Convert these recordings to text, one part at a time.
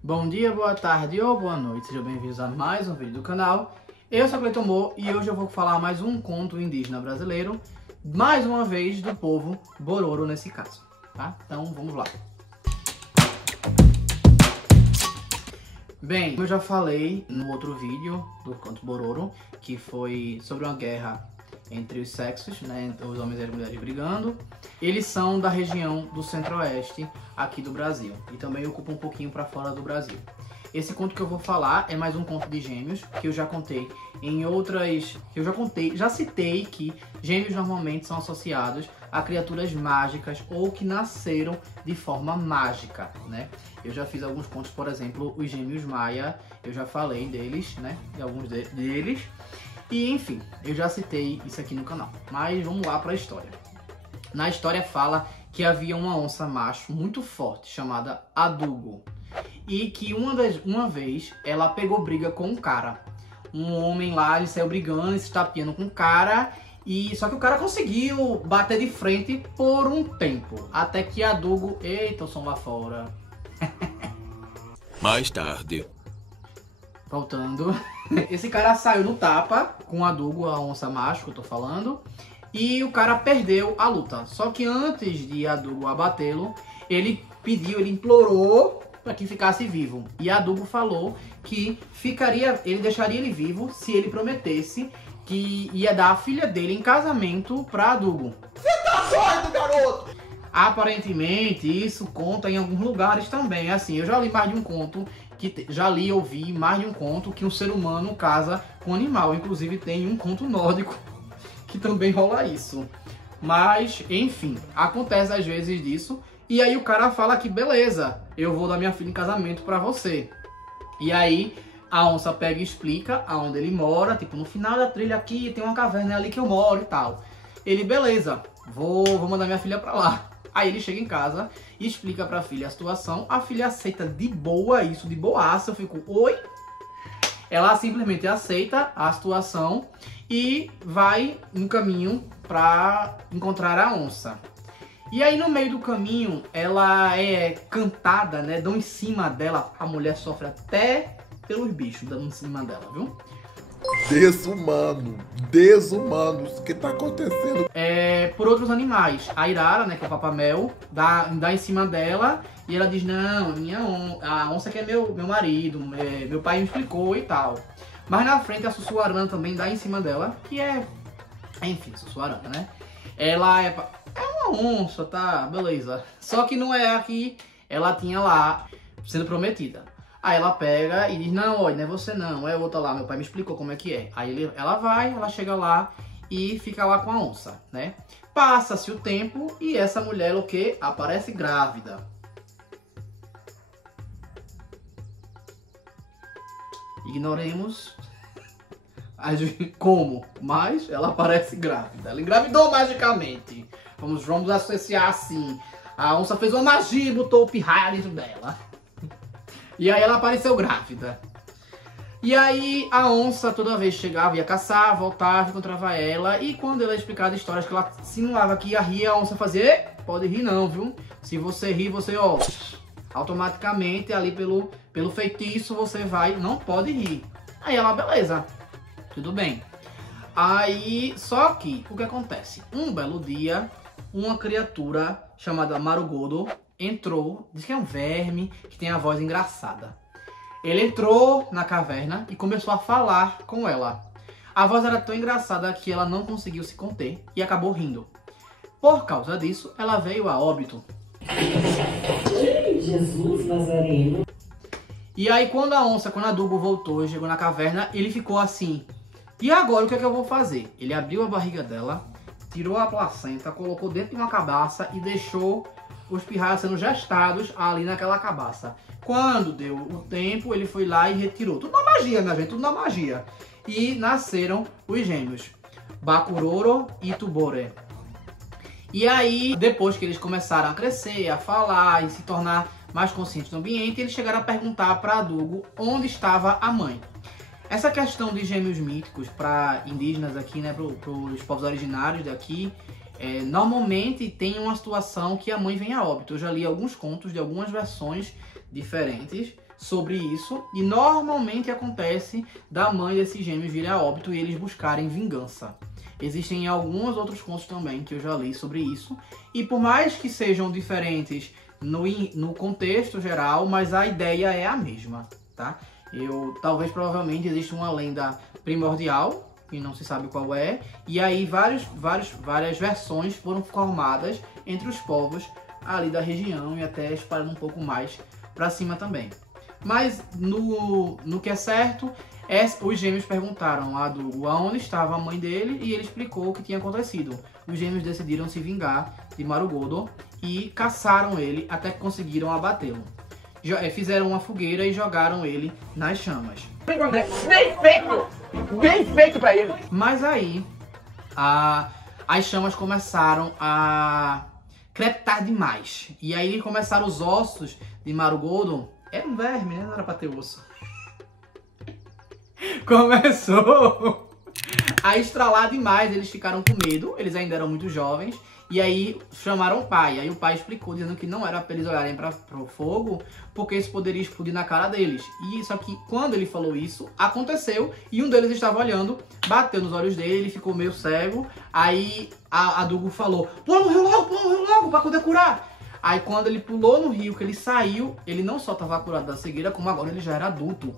Bom dia, boa tarde ou boa noite, sejam bem-vindos a mais um vídeo do canal. Eu sou Cleiton Mo e hoje eu vou falar mais um conto indígena brasileiro, mais uma vez do povo Bororo nesse caso, tá? Então vamos lá. Bem, como eu já falei no outro vídeo do conto Bororo, que foi sobre uma guerra entre os sexos, né, os homens e as mulheres brigando. Eles são da região do centro-oeste aqui do Brasil e também ocupam um pouquinho para fora do Brasil. Esse conto que eu vou falar é mais um conto de gêmeos que eu já contei em outras, já citei que gêmeos normalmente são associados a criaturas mágicas ou que nasceram de forma mágica, né? Eu já fiz alguns contos, por exemplo, os gêmeos Maia, eu já falei deles, né? De alguns deles. E enfim, eu já citei isso aqui no canal, mas vamos lá para a história. Na história fala que havia uma onça macho muito forte chamada Adugo e que uma vez ela pegou briga com um cara. Um homem lá, ele saiu brigando e se estapeando com o cara, e só que o cara conseguiu bater de frente por um tempo, até que Adugo, eita, o som lá fora. Mais tarde. Voltando, esse cara saiu no tapa com a Adugo, a onça macho que eu tô falando, e o cara perdeu a luta. Só que antes de Adugo abatê-lo, ele implorou para que ficasse vivo. E Adugo falou que ele deixaria ele vivo se ele prometesse que ia dar a filha dele em casamento para Adugo. Você tá doido, garoto? Aparentemente, isso conta em alguns lugares também. Assim, eu já li mais de um conto ouvi mais de um conto que um ser humano casa com um animal. Inclusive tem um conto nórdico que também rola isso. Mas, enfim, acontece às vezes disso. E aí o cara fala que beleza, eu vou dar minha filha em casamento pra você. E aí a onça pega e explica aonde ele mora. Tipo, no final da trilha aqui tem uma caverna, é ali que eu moro e tal. Ele, beleza, vou mandar minha filha pra lá. Aí ele chega em casa e explica pra filha a situação. A filha aceita de boa isso, de boaça. Eu fico, oi? Ela simplesmente aceita a situação e vai no caminho pra encontrar a onça. E aí no meio do caminho, ela é cantada, né? Dão em cima dela. A mulher sofre até pelos bichos dando em cima dela, viu? Desumano, o que tá acontecendo? Por outros animais. A Irara, né, que é o papamel, dá em cima dela e ela diz, não, a onça que é meu marido, meu pai me explicou e tal. Mas na frente a Sussuarana também dá em cima dela, que é, enfim, Sussuarana, né? Ela é uma onça, tá, beleza. Só que não é a que ela tinha lá sendo prometida. Aí ela pega e diz, não, olha, não é você não, é outra lá, meu pai me explicou como é que é. Aí ela chega lá e fica lá com a onça, né? Passa-se o tempo e essa mulher, o que? Aparece grávida. Ignoremos como, mas ela aparece grávida. Ela engravidou magicamente. Vamos associar assim. A onça fez uma magia e botou o pirraia dentro dela. E aí ela apareceu grávida. E aí a onça toda vez chegava, ia caçar, voltava, encontrava ela. E quando ela explicava histórias que ela simulava que ia rir, a onça fazia, pode rir não, viu? Se você rir, você, ó, automaticamente ali pelo feitiço você não pode rir. Aí ela, beleza, tudo bem. Aí, só que, o que acontece? Um belo dia, uma criatura chamada Marugodo entrou, diz que é um verme, que tem a voz engraçada. Ele entrou na caverna e começou a falar com ela. A voz era tão engraçada que ela não conseguiu se conter e acabou rindo. Por causa disso, ela veio a óbito. Jesus Nazareno. E aí quando a Adugo voltou e chegou na caverna, ele ficou assim, e agora o que é que eu vou fazer? Ele abriu a barriga dela, tirou a placenta, colocou dentro de uma cabaça e deixou os pirraias sendo gestados ali naquela cabaça. Quando deu o tempo, ele foi lá e retirou. Tudo na magia, minha gente, tudo na magia. E nasceram os gêmeos, Bakuroro e Tubore. E aí, depois que eles começaram a crescer, a falar e se tornar mais conscientes do ambiente, eles chegaram a perguntar para Adugo onde estava a mãe. Essa questão de gêmeos míticos para indígenas aqui, né, para os povos originários daqui, normalmente tem uma situação que a mãe vem a óbito. Eu já li alguns contos de algumas versões diferentes sobre isso. E normalmente acontece da mãe desses gêmeos virem a óbito e eles buscarem vingança. Existem alguns outros contos também que eu já li sobre isso. E por mais que sejam diferentes no contexto geral, mas a ideia é a mesma, tá? Talvez, provavelmente, exista uma lenda primordial, que não se sabe qual é. E aí várias versões foram formadas entre os povos ali da região e até espalhando um pouco mais pra cima também. Mas no que é certo, os gêmeos perguntaram a Dougo aonde estava a mãe dele e ele explicou o que tinha acontecido. Os gêmeos decidiram se vingar de Marugodo e caçaram ele até que conseguiram abatê-lo. Fizeram uma fogueira e jogaram ele nas chamas. Bem feito pra ele. Mas aí, as chamas começaram a crepitar demais. E aí começaram os ossos de Marugodo. Era um verme, né? Não era pra ter osso. Começou a estralar demais. Eles ficaram com medo. Eles ainda eram muito jovens. E aí chamaram o pai. Aí o pai explicou, dizendo que não era pra eles olharem pro fogo, porque isso poderia explodir na cara deles. E só que quando ele falou isso, aconteceu. E um deles estava olhando, bateu nos olhos dele, ele ficou meio cego. Aí a Dougo falou, pula no rio logo, pra poder curar. Aí quando ele pulou no rio, que ele saiu, ele não só estava curado da cegueira, como agora ele já era adulto.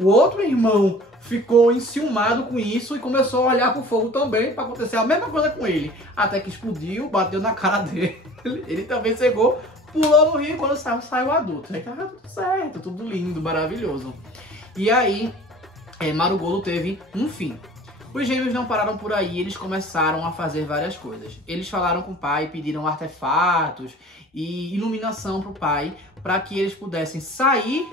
O outro irmão ficou enciumado com isso e começou a olhar pro fogo também para acontecer a mesma coisa com ele. Até que explodiu, bateu na cara dele. Ele também cegou, pulou no rio e quando saiu adulto. Aí tava tudo certo, tudo lindo, maravilhoso. E aí, Marugodo teve um fim. Os gêmeos não pararam por aí, eles começaram a fazer várias coisas. Eles falaram com o pai, pediram artefatos e iluminação pro pai, para que eles pudessem sair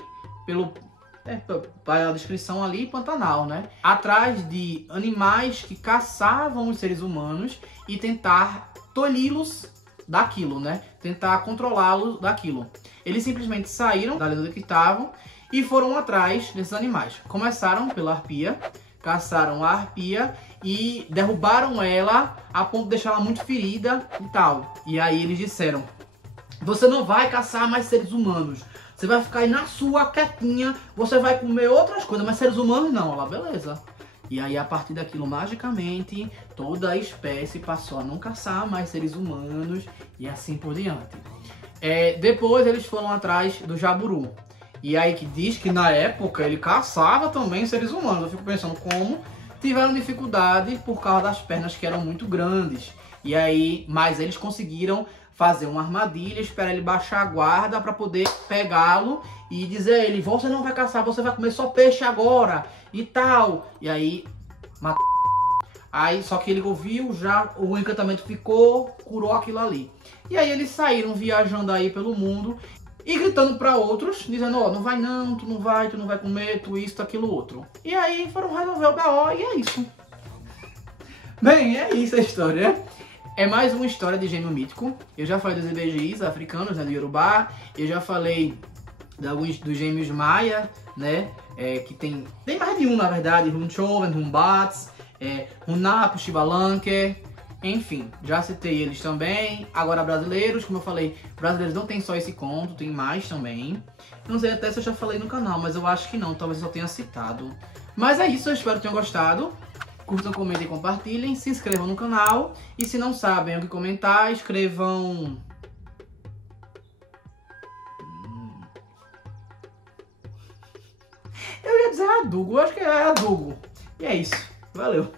para a descrição ali, Pantanal, né? Atrás de animais que caçavam os seres humanos e tentar tolhi-los daquilo, né? Tentar controlá-los daquilo. Eles simplesmente saíram da lenda que estavam e foram atrás desses animais. Começaram pela arpia, caçaram a arpia e derrubaram ela a ponto de deixá-la muito ferida e tal. E aí eles disseram, você não vai caçar mais seres humanos. Você vai ficar aí na sua quietinha, você vai comer outras coisas, mas seres humanos não. Ela, beleza. E aí, a partir daquilo, magicamente, toda a espécie passou a não caçar mais seres humanos e assim por diante. Depois, eles foram atrás do Jaburu. E aí, que diz que na época ele caçava também seres humanos. Eu fico pensando como tiveram dificuldade por causa das pernas que eram muito grandes. E aí, mas eles conseguiram fazer uma armadilha, esperar ele baixar a guarda para poder pegá-lo e dizer a ele, você não vai caçar, você vai comer só peixe agora e tal. E aí, matou. Aí, só que ele ouviu, já o encantamento ficou, curou aquilo ali. E aí eles saíram viajando aí pelo mundo e gritando para outros, dizendo, ó, não vai não, tu não vai comer, tu isso, tu aquilo outro. E aí foram resolver o BO e é isso. Bem, é isso a história, né? É mais uma história de gêmeo mítico. Eu já falei dos EBGIs africanos, né, do Yorubá. Eu já falei de alguns dos gêmeos maia, né? Que tem mais de um, na verdade. Hunchoven, Humbats, Hunapo, Xibalanque. Enfim, já citei eles também. Agora brasileiros, como eu falei, brasileiros não tem só esse conto, tem mais também. Não sei até se eu já falei no canal, mas eu acho que não. Talvez eu só tenha citado. Mas é isso, eu espero que tenham gostado. Curtam, comentem e compartilhem, se inscrevam no canal. E se não sabem o que comentar, escrevam... Eu ia dizer Adugo, eu acho que é Adugo. E é isso, valeu.